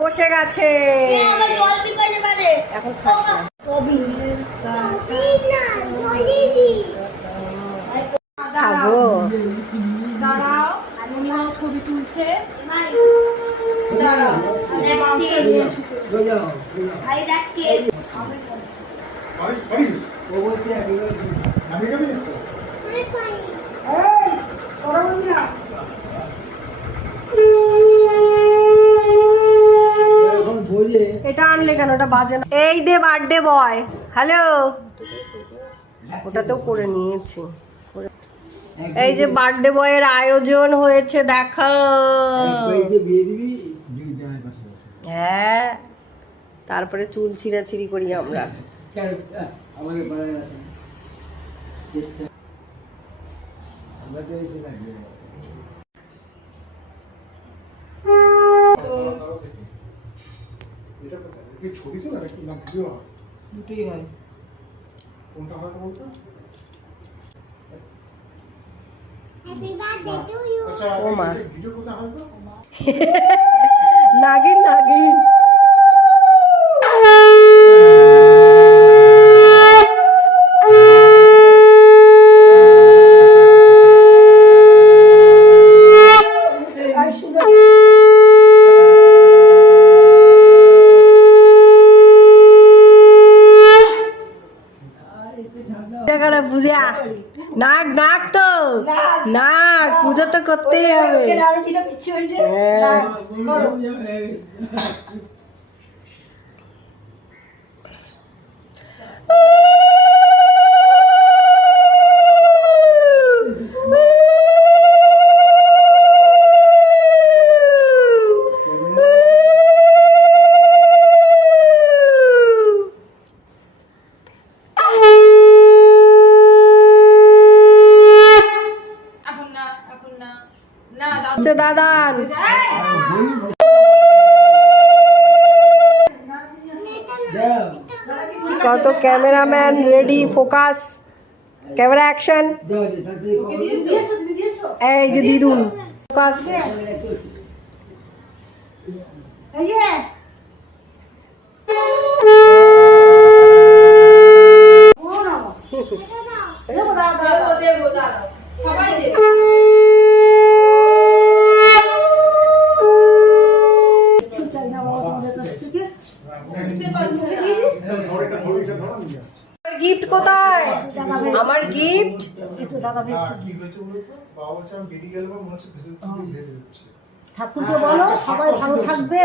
বসে গেছে এখন খাস না। খাবো দাঁড়াও ছবি তুলছে এটা আনলে কেন? ওটা বাজে না। এই দে বার্থডে বয়। হ্যালো, ওটাতেও করে নিয়েছি। এই যে বার্থডে বয়ের আয়োজন হয়েছে দেখো। হ্যাঁ, তারপরে চুল ছিঁড়াছিঁড়ি করি আমরা। দুটোই হয়। নাগিন নাগিন পূজা নাক নাক তো নাক পুজো তো করতেই হবে। দাদান কত cameraman ready, focus, camera action. এই যে দিদুন ফোকাস। গিফট কোথায়? আমার গিফট ঠাকুরকে বলো সবাই ভালো থাকবে।